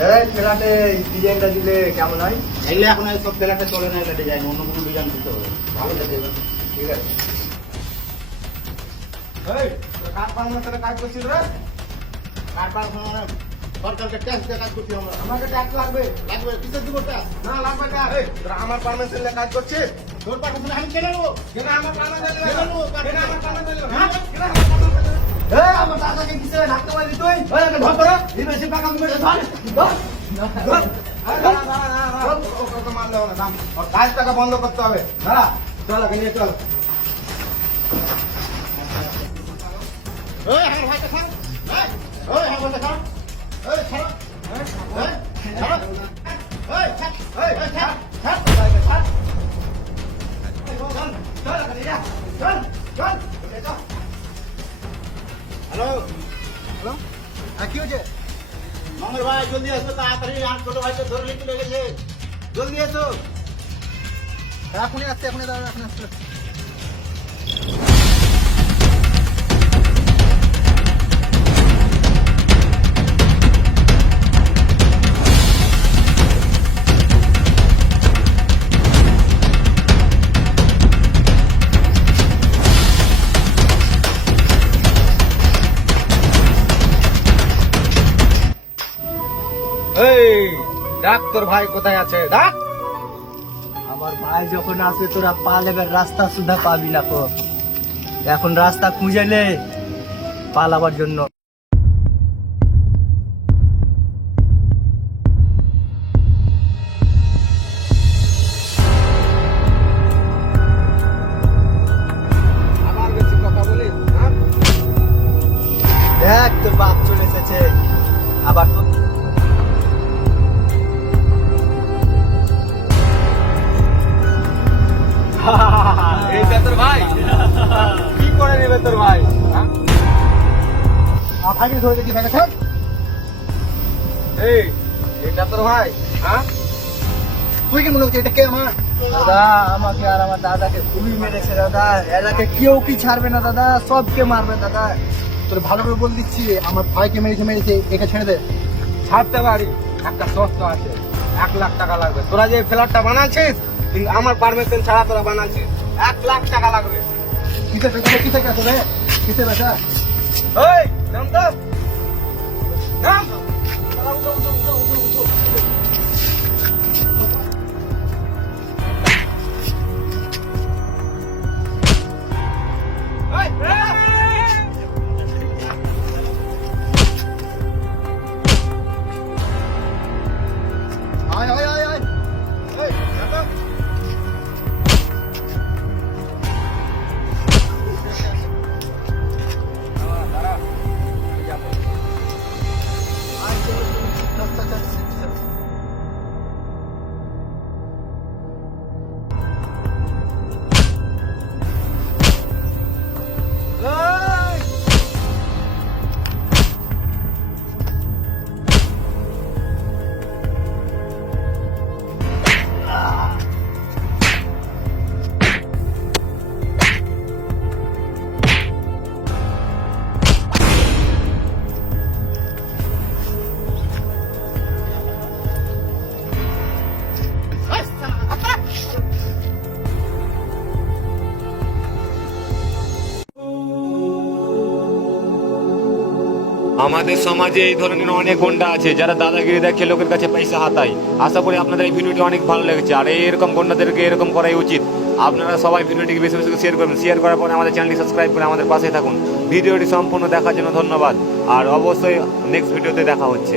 ফ্ল্যাটে ডিজাইনটা দিলে কেমন হয়? এগুলো এখন সব ফ্ল্যাটে চলে না, এটা ডিজাইন অন্য কোনো ডিজাইন দিতে হবে। ভালো লাগে, ঠিক আছে। কাঠ বানানোর সাথে কাজ করছিস রে? কাঠ বানানো সরকারকে ট্যাক্স দিয়ে কাজ করছি আমরা। আমাকে ট্যাক্স লাগবে? লাগবে, কিসের দিব ট্যাক্স? না লাগবে ট্যাক্স। তোরা আমার পারমিশন নিয়ে কাজ করছিস? তোর পাঠাচ্ছি আমি কেন নেবো? কেন আমার পারমিশন কেন নেবো? কেন আমার পারমিশন হ্যাঁ? আমার দাদাকে কিসে ঢাকতে পারবি তুই? ওকে ধর করো, এই বেশি টাকা তুমি ধর ধর। মারলে হবে না, কাজ টাকা বন্ধ করতে হবে। দাঁড়া, চল আগে নিয়ে চল। ওই আমার ভাইটা খান, ওই আমার ভাইটা খান, ওই ছাড়ো, ওই ছাড়ো, ওই ছাড়, ওই ছাড়, ছাড়, ছাড়। চল আগে নিয়ে চল, চল। হ্যালো, হ্যালো, কি হয়েছে? মঙ্গল ভাই জলদি আসো, তাড়াতাড়ি আমার ছোট ভাইকে ধরে নিতে লেগেছে, জলদি এসো। এখনই আসছে, এখনই দাঁড়া, এখন আসছে। ডাক তোর ভাই কোথায় আছে? ডাক। আমার ভাই যখন আসবে তোরা পালাবার রাস্তা সুদ্ধা পাবি না। তো এখন রাস্তা খুঁজে নে পালাবার জন্য। আবার বেশি কথা বলিস? দেখ তোর বাপ চলে এসেছে আবার। তো এইটা তোর ভাই? কি করে নেবে তোর ভাই? ভাইকে ধরে দেখি, ভাইকে থাক। এই এটা তোর ভাই? হ্যাঁ, তুই কি মনে হচ্ছে এটা কে আমার? দাদা আমাকে আর আমার দাদাকে খুবই মেরেছে দাদা। এলাকে কেউ কি ছাড়বে না দাদা, সবকে মারবে দাদা। তোর ভালো করে বলে দিচ্ছি, আমার ভাইকে মেরেছে, একে ছেড়ে দে। ছাড়তে পারি, একটা শর্ত আছে, 1 লাখ টাকা লাগবে। তোরা যে ফ্ল্যাটটা বানাচ্ছিস, কিন্তু আমার পারমিশন ছাড়া তোরা বানাচ্ছিস, 1 লাখ টাকা লাগবে। কিসে গেছে রে? কিসে বেটা? এই নাম তো নাম। আয় আয় আয় আয়। এই দেখো। দাঁড়া, এই যাবো। আমাদের সমাজে এই ধরনের অনেক গন্ডা আছে যারা দাদাগিরি দেখে লোকের কাছে পয়সা হাতায়। আশা করি আপনাদের এই ভিডিওটি অনেক ভালো লেগেছে, আর এরকম গন্ডাদেরকে এরকম করাই উচিত। আপনারা সবাই ভিডিওটিকে বেশি বেশি শেয়ার করবেন। শেয়ার করার পরে আমাদের চ্যানেলটি সাবস্ক্রাইব করে আমাদের পাশে থাকুন। ভিডিওটি সম্পূর্ণ দেখার জন্য ধন্যবাদ, আর অবশ্যই নেক্সট ভিডিওতে দেখা হচ্ছে।